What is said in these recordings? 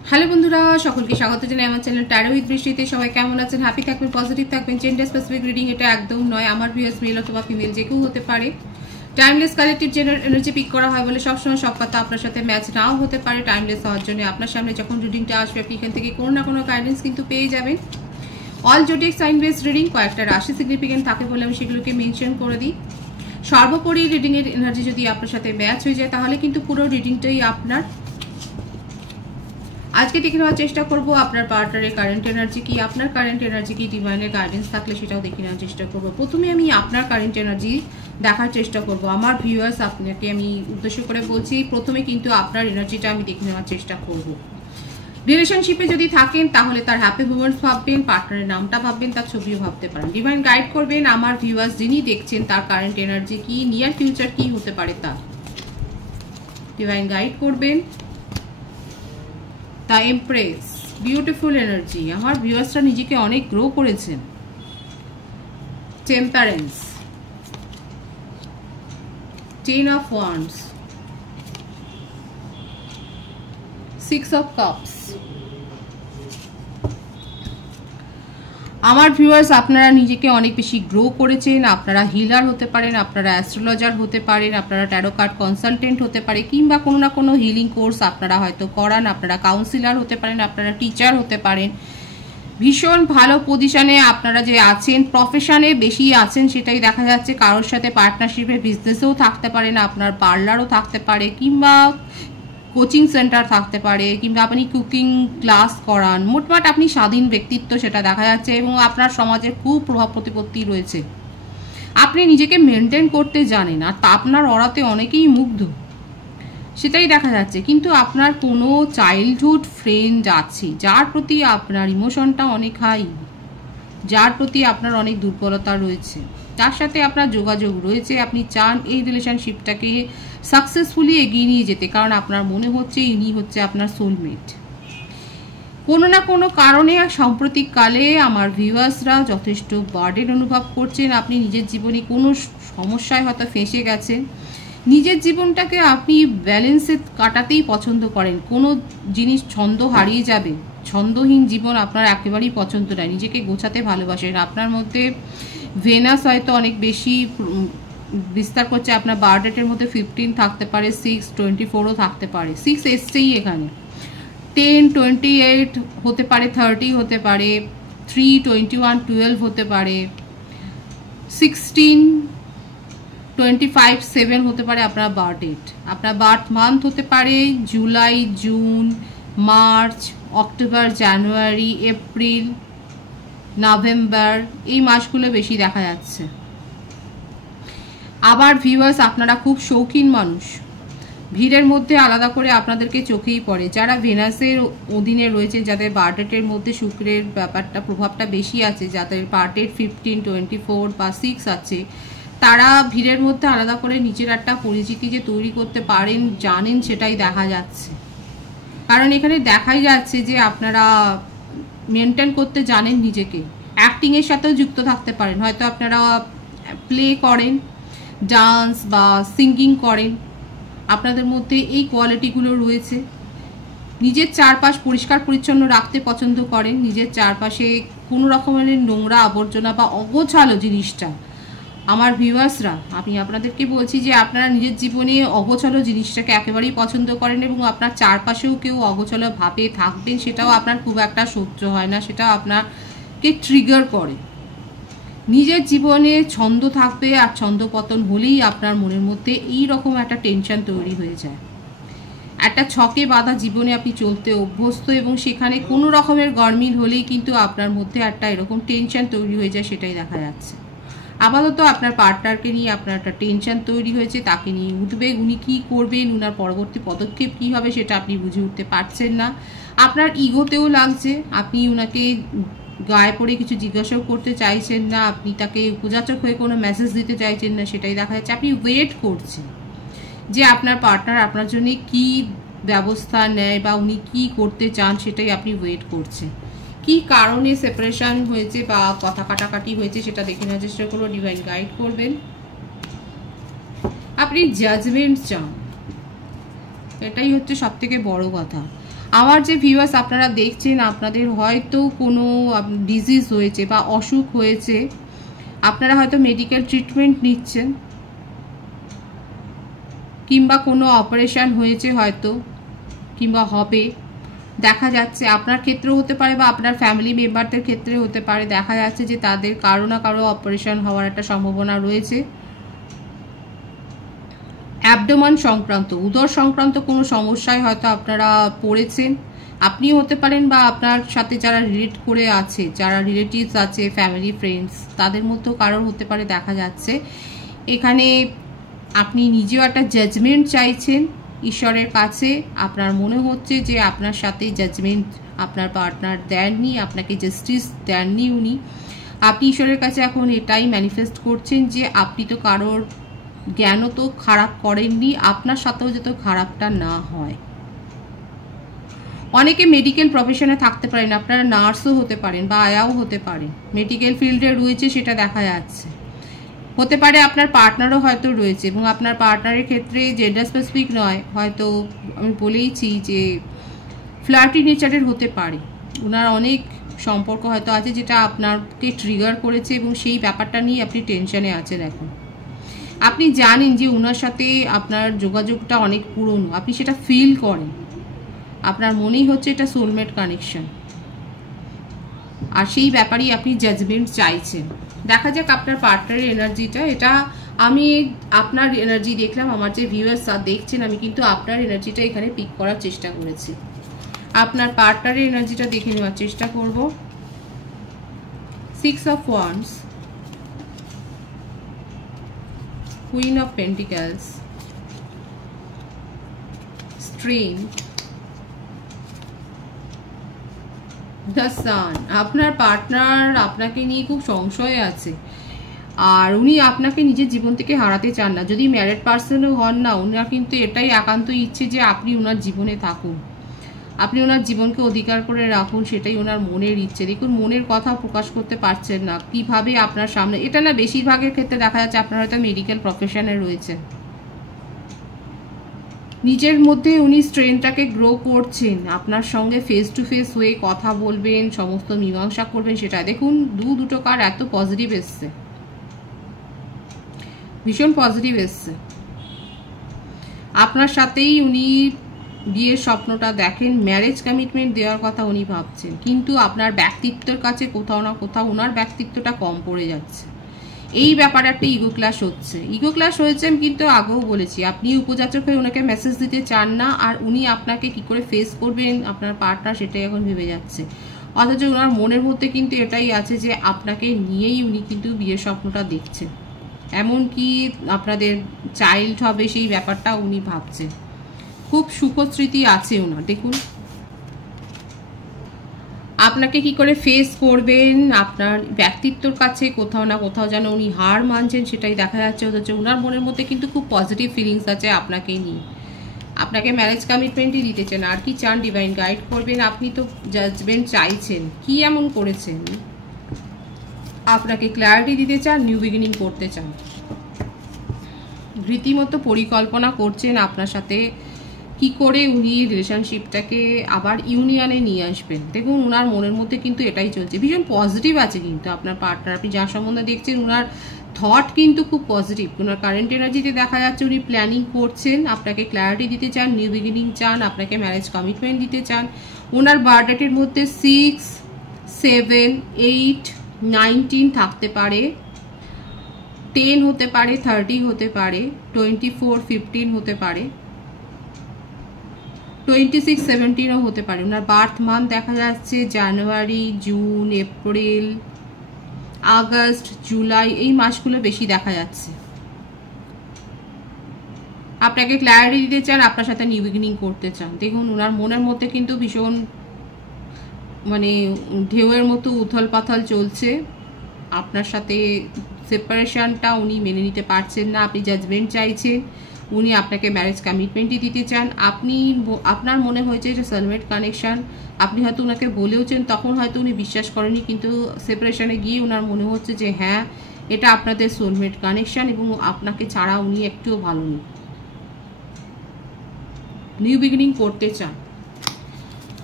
Hello বন্ধুরা, সকলকে স্বাগত জানাই আমার চ্যানেল ট্যারো উইথ বৃষ্টিতে। সবাই কেমন আছেন? হ্যাপি থাকবেন, পজিটিভ থাকবেন। জেন্ডার স্পেসিফিক রিডিং এটা একদম নয়। আমার ভিউয়ার্স মেল অথবা ফিমেল যে কেউ হতে পারে। Timeless collective general energy pick করা হয় বলে সবসময় সব কথা আপনার সাথে ম্যাচ নাও হতে পারে। টাইমলেস হওয়ার জন্য আপনার সামনে যখন রিডিংটা আসবে আপনি এখান থেকে কোনো না কোনো গাইডেন্স কিন্তু পেয়ে যাবেন। All zodiac sign based reading, কয়েকটা রাশি সিগনিফিকেন্ট থাকে বলে আমি সেগুলোকে মেনশন করে দিই। সর্বোপরি রিডিংয়ের এনার্জি যদি আপনার সাথে ম্যাচ হয়ে যায় তাহলে কিন্তু পুরো রিডিংটাই আপনার। আজকে দেখে নেওয়ার চেষ্টা করব আপনার পার্টনারের কারেন্ট এনার্জি কি, আপনার কারেন্ট এনার্জি কি, ডিভাইনের গাইডেন্স থাকলে সেটাও দেখে নেওয়ার চেষ্টা করব। প্রথমে আমি আপনার কারেন্ট এনার্জি দেখার চেষ্টা করব। আমার ভিউয়ার্স, আপনাকে আমি উদ্দেশ্য করে বলছি, প্রথমে কিন্তু আপনার এনার্জিটা আমি দেখে নেওয়ার চেষ্টা করব। রিলেশনশিপে যদি থাকেন তাহলে তার হ্যাপি মোমেন্টস ভাববেন, পার্টনারের নামটা ভাববেন, তার ছবিও ভাবতে পারেন। ডিভাইন গাইড করবেন আমার ভিউয়ার্স যিনি দেখছেন তার কারেন্ট এনার্জি কি, নিয়ার ফিউচার কি হতে পারে তার। ডিভাইন গাইড করবেন। The empress, beautiful energy. আমার ভিউয়ার্সরা নিজেকে অনেক গ্রো করেছেন। Temperance, ten of wands, six of cups. আমার ভিউয়ার্স, আপনারা নিজেকে অনেক বেশি গ্রো করেছেন। আপনারা হিলার হতে পারেন, আপনারা অ্যাস্ট্রোলজার হতে পারেন, আপনারা ট্যারো কার্ড কনসালটেন্ট হতে পারে, কিংবা কোনো না কোনো হিলিং কোর্স আপনারা হয়তো করান, আপনারা কাউন্সিলার হতে পারেন, আপনারা টিচার হতে পারেন। ভীষণ ভালো পজিশনে আপনারা যে আছেন, প্রফেশনে বেশি আছেন সেটাই দেখা যাচ্ছে। কারোর সাথে পার্টনারশিপের বিজনেসেও থাকতে পারেন, আপনার পার্লারও থাকতে পারে, কিংবা কোচিং সেন্টার থাকতে পারে, কিংবা আপনি কুকিং ক্লাস করান। মোটমাট আপনি স্বাধীন ব্যক্তিত্ব সেটা দেখা যাচ্ছে এবং আপনার সমাজে খুব প্রভাব প্রতিপত্তি রয়েছে। আপনি নিজেকে মেনটেন করতে জানেন আর আপনার অরাতে অনেকেই মুগ্ধ সেটাই দেখা যাচ্ছে। কিন্তু আপনার কোনো চাইল্ডহুড ফ্রেন্ড আছে যার প্রতি আপনার ইমোশনটা অনেক হাই, যার প্রতি আপনার অনেক দুর্বলতা রয়েছে, তার সাথে আপনার যোগাযোগ রয়েছে। আপনি চান এই রিলেশনশিপটাকে সাকসেসফুলি এগিয়ে নিয়ে যেতে, কারণ আপনার মনে হচ্ছে ইনি হচ্ছে আপনার সোলমেট। কোনো না কোনো কারণে সাম্প্রতিককালে আমার ভিউয়ার্সরা যথেষ্ট বার্ডেন অনুভব করছেন। আপনি নিজের জীবনে কোনো সমস্যায় হয়তো ফেঁসে গেছেন। নিজের জীবনটাকে আপনি ব্যালেন্সে কাটাতেই পছন্দ করেন। কোনো জিনিস ছন্দ হারিয়ে যাবে, ছন্দহীন জীবন আপনার একেবারেই পছন্দ নয়। নিজেকে গোছাতে ভালোবাসেন। আপনার মধ্যে ভেনাস হয়তো অনেক বেশি বিস্তার করছে। আপনার বার্থডেটের মধ্যে 15 থাকতে পারে, 6, 24ও থাকতে পারে। 6 এসছেই এখানে, 10, 28 হতে পারে, 30 হতে পারে, 3, 21, 12 হতে পারে, 16, 25, 7 হতে পারে আপনার বার্থ ডেট। আপনার বার্থ মান্থ হতে পারে জুলাই, জুন, মার্চ, অক্টোবর, জানুয়ারি, এপ্রিল, নভেম্বর, এই মাসগুলো বেশি দেখা যাচ্ছে। আবার ভিউয়ার্স, আপনারা খুব শৌখিন মানুষ। ভিড়ের মধ্যে আলাদা করে আপনাদেরকে চোখেই পড়ে। যারা ভেনাসের অধীনে রয়েছেন, যাদের বার্থডেটের মধ্যে শুক্রের ব্যাপারটা প্রভাবটা বেশি আছে, যাদের বার্থডেট 15, 24 বা 6 আছে, তারা ভিড়ের মধ্যে আলাদা করে নিজের একটা পরিচিতি যে তৈরি করতে পারেন জানেন, সেটাই দেখা যাচ্ছে। কারণ এখানে দেখাই যাচ্ছে যে আপনারা মেনটেন করতে জানেন নিজেকে। অ্যাক্টিংয়ের সাথেও যুক্ত থাকতে পারেন, হয়তো আপনারা প্লে করেন, ডান্স বা সিঙ্গিং করেন। আপনাদের মধ্যে এই কোয়ালিটিগুলো রয়েছে। নিজের চারপাশ পরিষ্কার পরিচ্ছন্ন রাখতে পছন্দ করেন। নিজের চারপাশে কোনো রকমের নোংরা আবর্জনা বা অগোছালো জিনিসটা, আমার ভিউয়ার্সরা আমি আপনাদেরকে বলছি যে আপনারা নিজের জীবনে অগোছালো জিনিসটাকে একেবারেই পছন্দ করেন এবং আপনার চারপাশেও কেউ অগোছালো ভাবে থাকবেন সেটাও আপনার খুব একটা সহ্য হয় না, সেটাও আপনাকে ট্রিগার করে। নিজের জীবনে ছন্দ থাকবে আর ছন্দপতন হলেই আপনার মনের মধ্যে এই রকম একটা টেনশন তৈরি হয়ে যায়। একটা ছকে বাঁধা জীবনে আপনি চলতে অভ্যস্ত এবং সেখানে কোনো রকমের গরমিল হলেই কিন্তু আপনার মধ্যে একটা এরকম টেনশন তৈরি হয়ে যায়, সেটাই দেখা যাচ্ছে। আপাতত আপনার পার্টনারকে নিয়ে আপনার একটা টেনশন তৈরি হয়েছে, তাকে নিয়ে উঠবেন, উনি কী করবেন, উনার পরবর্তী পদক্ষেপ কী হবে সেটা আপনি বুঝে উঠতে পারছেন না। আপনার ইগোতেও লাগছে, আপনি উনাকে গায়ে পড়ে কিছু জিজ্ঞাসাও করতে চাইছেন না, আপনি তাকে উপযাচক হয়ে কোনো মেসেজ দিতে চাইছেন না, সেটাই দেখা যাচ্ছে। আপনি ওয়েট করছেন যে আপনার পার্টনার আপনার জন্য কী ব্যবস্থা নেয় বা উনি কী করতে চান, সেটাই আপনি ওয়েট করছেন। কি কারণে সেপারেশন হয়েছে বা কথা কাটাকাটি হয়েছে সেটা দেখে নেওয়ার চেষ্টা করবো। ডিভাইন গাইড করবেন। আপনি জাজমেন্ট চান, এটাই হচ্ছে সব থেকে বড় কথা। আমার যে ভিউয়ার্স আপনারা দেখছেন, আপনাদের হয়তো কোনো ডিজিজ হয়েছে বা অসুখ হয়েছে, আপনারা হয়তো মেডিকেল ট্রিটমেন্ট নিচ্ছেন, কিংবা কোনো অপারেশন হয়েছে হয়তো, কিংবা হবে। দেখা যাচ্ছে আপনার ক্ষেত্রেও হতে পারে বা আপনার ফ্যামিলি মেম্বারদের ক্ষেত্রে হতে পারে, দেখা যাচ্ছে যে তাদের কারো না কারো অপারেশন হওয়ার একটা সম্ভাবনা রয়েছে। অ্যাবডোমেন সংক্রান্ত, উদর সংক্রান্ত কোনো সমস্যায় হয়তো আপনারা পড়েছেন, আপনিও হতে পারেন বা আপনার সাথে যারা রিলেট করে আছে, যারা রিলেটিভস আছে, ফ্যামিলি ফ্রেন্ডস, তাদের মধ্যেও কারোর হতে পারে। দেখা যাচ্ছে এখানে আপনি নিজেও একটা জাজমেন্ট চাইছেন ঈশ্বরের কাছে। আপনার মনে হচ্ছে যে আপনার সাথে জাজমেন্ট আপনার পার্টনার দেননি, আপনাকে জাস্টিস দেননি উনি। আপনি ঈশ্বরের কাছে এখন এটাই ম্যানিফেস্ট করছেন যে আপনি তো কারোর জ্ঞানও তো খারাপ করেননি, আপনার সাথেও যাতে খারাপটা না হয়। অনেকে মেডিকেল প্রফেশনে থাকতে পারেন, আপনারা নার্সও হতে পারেন বা আয়াও হতে পারেন, মেডিকেল ফিল্ডে রয়েছে সেটা দেখা যাচ্ছে। হতে পারে আপনার পার্টনারও হয়তো রয়েছে, এবং আপনার পার্টনারের ক্ষেত্রে জেন্ডার স্পেসিফিক নয়, হয়তো আমি বলেইছি যে ফ্লার্টি নেচারের হতে পারে। ওনার অনেক সম্পর্ক হয়তো আছে যেটা আপনাকে ট্রিগার করেছে, এবং সেই ব্যাপারটা নিয়ে আপনি টেনশনে আছেন এখন। আপনি জানেন যে ওনার সাথে আপনার যোগাযোগটা অনেক পুরনো, আপনি সেটা ফিল করেন, আপনার মনেই হচ্ছে এটা সোলমেট কানেকশন, আর সেই ব্যাপারেই আপনি জাজমেন্ট চাইছেন। দেখা যাক আপনার পার্টনারের এনার্জিটা। এটা আমি আপনার এনার্জি দেখলাম, আমার যে ভিউয়ার্স দেখছেন, আমি কিন্তু আপনার এনার্জিটা এখানে পিক করার চেষ্টা করেছি। আপনার পার্টনারের এনার্জিটা দেখে নেওয়ার চেষ্টা করব। 6 of Wands, Queen of Pentacles, Strength, The Sun। আপনার পার্টনার আপনাকে নিয়ে খুব সংশয়ে আছে, আর উনি আপনাকে নিজের জীবন থেকে হারাতে চান না। যদি ম্যারিড পার্সনও হন না, উনার কিন্তু এটাই একান্ত ইচ্ছে যে আপনি ওনার জীবনে থাকুন, আপনি ওনার জীবনকে অধিকার করে রাখুন, সেটাই ওনার মনের ইচ্ছে। দেখুন, মনের কথা প্রকাশ করতে পারছেন না কিভাবে আপনার সামনে। এটা না বেশিরভাগের ক্ষেত্রে দেখা যাচ্ছে আপনার হয়তো মেডিকেল প্রফেশনে রয়েছে, নিজের মধ্যে উনি স্ট্রেংথটাকে গ্রো করছেন, আপনার সঙ্গে ফেস টু ফেস হয়ে কথা বলবেন, সমস্ত মীমাংসা করবেন। সেটা দেখুন দুটো কার এত পজিটিভ এসছে, ভীষণ পজিটিভ এসছে। আপনার সাথেই উনি বিয়ের স্বপ্নটা দেখেন, ম্যারেজ কমিটমেন্ট দেওয়ার কথা উনি ভাবছেন, কিন্তু আপনার ব্যক্তিত্বের কাছে কোথাও না কোথাও ওনার ব্যক্তিত্বটা কম পড়ে যাচ্ছে। এই ব্যাপারে একটা ইগো ক্লাশ হচ্ছে। ইগো ক্লাশ হয়েছে আমি কিন্তু আগেও বলেছি, আপনি উপযাচক হয়ে ওনাকে মেসেজ দিতে চান না, আর উনি আপনাকে কি করে ফেস করবেন আপনার পার্টনার সেটাই এখন ভেবে যাচ্ছে। অথচ ওনার মনের মধ্যে কিন্তু এটাই আছে যে আপনাকে নিয়েই উনি কিন্তু বিয়ের স্বপ্নটা দেখছেন, এমনকি আপনাদের চাইল্ড হবে সেই ব্যাপারটা উনি ভাবছেন। খুব সুখস্মৃতি আছে ওনার। দেখুন আপনাকে কি করে ফেস করবেন, আপনার ব্যক্তিত্বর কাছে কোথাও না কোথাও যেন উনি হার মানছেন, সেটাই দেখা যাচ্ছে। অথচ ওনার মনের মধ্যে কিন্তু খুব পজিটিভ ফিলিংস আছে আপনাকে নিয়ে, আপনাকে ম্যারেজ কমিটমেন্টই দিতে চান। আর কি চান, ডিভাইন গাইড করবেন। আপনি তো জাজমেন্ট চাইছেন, কি এমন করেছেন, আপনাকে ক্ল্যারিটি দিতে চান, নিউ বিগিনিং করতে চান, রীতিমতো পরিকল্পনা করছেন আপনার সাথে কি করে উনি রিলেশনশিপটাকে আবার ইউনিয়নে নিয়ে আসবেন। দেখুন ওনার মনের মধ্যে কিন্তু এটাই চলছে, ভীষণ পজিটিভ আছে কিন্তু আপনার পার্টনার। আপনি যার সম্বন্ধে দেখছেন ওনার থট কিন্তু খুব পজিটিভ। ওনার কারেন্ট এনার্জিতে দেখা যাচ্ছে উনি প্ল্যানিং করছেন, আপনাকে ক্ল্যারিটি দিতে চান, নিউ বিগিনিং চান, আপনাকে ম্যারেজ কমিটমেন্ট দিতে চান। ওনার বার্থডেটের মধ্যে 6, 7, 8, 19 থাকতে পারে, 10 হতে পারে, 30 হতে পারে, 24, 15 হতে পারে, 26, 17ও হতে পারে। ওনার বার্থ মান্থ দেখা যাচ্ছে জানুয়ারি, জুন, এপ্রিল, আগস্ট, জুলাই, এই মাসগুলো বেশি দেখা যাচ্ছে। আপনাকে ক্ল্যারিটি দিতে চান, আপনার সাথে নিউ বিগিনিং করতে চান। দেখুন ওনার মনের মধ্যে কিন্তু ভীষণ মানে ঢেউয়ের মতো উথল পাথল চলছে। আপনার সাথে সেপারেশনটা উনি মেনে নিতে পারছেন না, আপনি জাজমেন্ট চাইছেন, উনি আপনাকে ম্যারেজ কমিটমেন্টই দিতে চান। আপনার মনে হয়েছে এটা সোলমেট কানেকশন, আপনি হয়তো ওনাকে বলেওছেন, তখন হয়তো উনি বিশ্বাস করেনি, কিন্তু সেপারেশনে গিয়ে ওনার মনে হচ্ছে যে হ্যাঁ এটা আপনাদের সোলমেট কানেকশন, এবং আপনাকে ছাড়া উনি একটুও ভালো নেই, নিউ বিগিনিং করতে চান।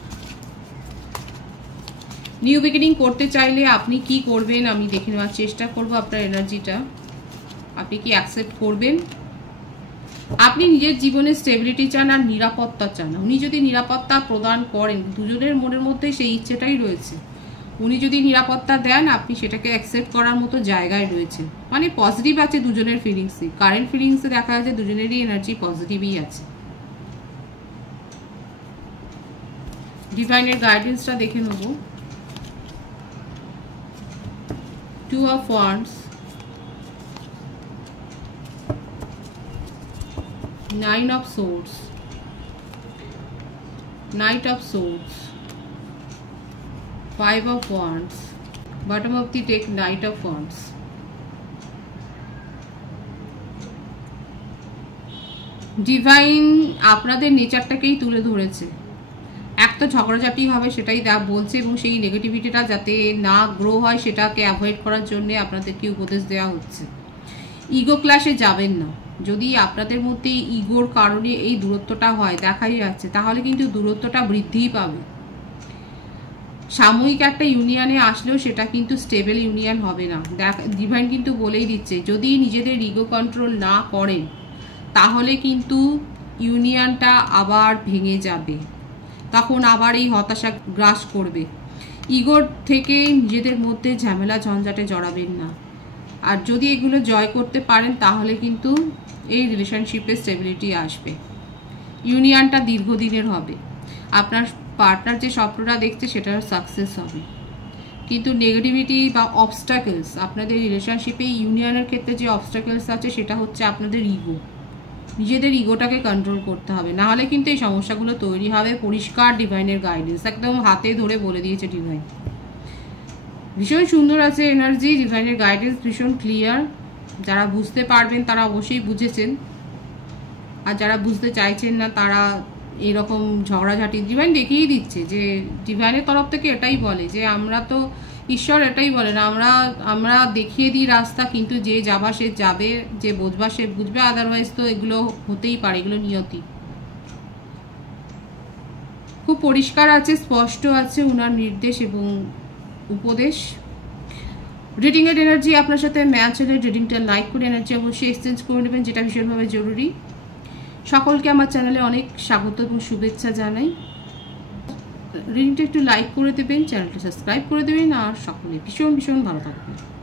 নিউ বিগিনিং করতে চাইলে আপনি কি করবেন আমি দেখে নেওয়ার চেষ্টা করব আপনার এনার্জিটা। আপনি কি অ্যাকসেপ্ট করবেন? আপনি নিজের জীবনে স্টেবিলিটি চান আর নিরাপত্তা চান। উনি যদি নিরাপত্তা প্রদান করেন, দুজনের মনের মধ্যে সেই ইচ্ছেটাই রয়েছে, উনি যদি নিরাপত্তা দেন আপনি সেটাকে অ্যাকসেপ্ট করার মতো জায়গায় রয়েছে, মানে পজিটিভ আছে দুজনের ফিলিংসই। কারেন্ট ফিলিংসে দেখা যাচ্ছে দুজনেরই এনার্জি পজিটিভই আছে। ডিভাইনের গাইডেন্সটা দেখে নেব। 2 of Wands, 9 of Swords, Knight of Swords, 5 of Wands, bottom of the deck Knight of Wands. Divine আপনাদের নেচারটাকেই তুলে ধরেছে। একটা ঝগড়াঝাটি হবে সেটাই বলছে, এবং সেই নেগেটিভিটিটা যাতে না গ্রো হয় সেটাকে অ্যাভয়েড করার জন্য আপনাদেরকে উপদেশ দেওয়া হচ্ছে। ইগো ক্লাসে যাবেন না। যদি আপনাদের মধ্যে ইগোর কারণে এই দূরত্বটা হয়, দেখাই যাচ্ছে, তাহলে কিন্তু দূরত্বটা বৃদ্ধিই পাবে। সাময়িক একটা ইউনিয়নে আসলেও সেটা কিন্তু স্টেবল ইউনিয়ন হবে না। ডিভাইন কিন্তু বলেই দিচ্ছে, যদি নিজেদের ইগো কন্ট্রোল না করেন তাহলে কিন্তু ইউনিয়নটা আবার ভেঙে যাবে, তখন আবার এই হতাশা গ্রাস করবে। ইগোর থেকে নিজেদের মধ্যে ঝামেলা ঝঞ্ঝাটে জড়াবেন না। আর যদি এগুলো জয় করতে পারেন তাহলে কিন্তু এই রিলেশনশিপে স্টেবিলিটি আসবে, ইউনিয়নটা দীর্ঘদিনের হবে। আপনার পার্টনার যে স্বপ্নটা দেখছে সেটার সাকসেস হবে। কিন্তু নেগেটিভিটি বা অবস্টাকেলস, আপনাদের রিলেশনশিপে ইউনিয়নের ক্ষেত্রে যে অবস্টাকেলস আছে সেটা হচ্ছে আপনাদের ইগো। নিজেদের ইগোটাকে কন্ট্রোল করতে হবে, না হলে কিন্তু এই সমস্যাগুলো তৈরি হবে। পরিষ্কার ডিভাইনের গাইডেন্স একদম হাতে ধরে বলে দিয়েছে ডিভাইন। ভীষণ সুন্দর আছে এনার্জি, ডিভাইনের গাইডেন্স ভীষণ ক্লিয়ার। যারা বুঝতে পারবেন তারা অবশ্যই বুঝেছেন, আর যারা বুঝতে চাইছেন না তারা এরকম ঝগড়াঝাটি ডিভাইন দেখিয়েই দিচ্ছে। যে ডিভাইনের তরফ থেকে এটাই বলে যে আমরা তো ঈশ্বর এটাই বলেন, আমরা দেখিয়ে দিই রাস্তা, কিন্তু যে যাবা সে যাবে, যে বুঝবা সে বুঝবে, আদারওয়াইজ তো এগুলো হতেই পারে, এগুলো নিয়তি। খুব পরিষ্কার আছে, স্পষ্ট আছে ওনার নির্দেশ এবং উপদেশ। রিডিংয়ের এনার্জি আপনার সাথে ম্যাচ হলে রিডিংটা লাইক করে এনার্জি অবশ্যই এক্সচেঞ্জ করে নেবেন, যেটা ভীষণভাবে জরুরি। সকলকে আমার চ্যানেলে অনেক স্বাগত এবং শুভেচ্ছা জানাই। রিডিংটা একটু লাইক করে দেবেন, চ্যানেলটা সাবস্ক্রাইব করে দেবেন, আর সকলে ভীষণ ভীষণ ভালো থাকবেন।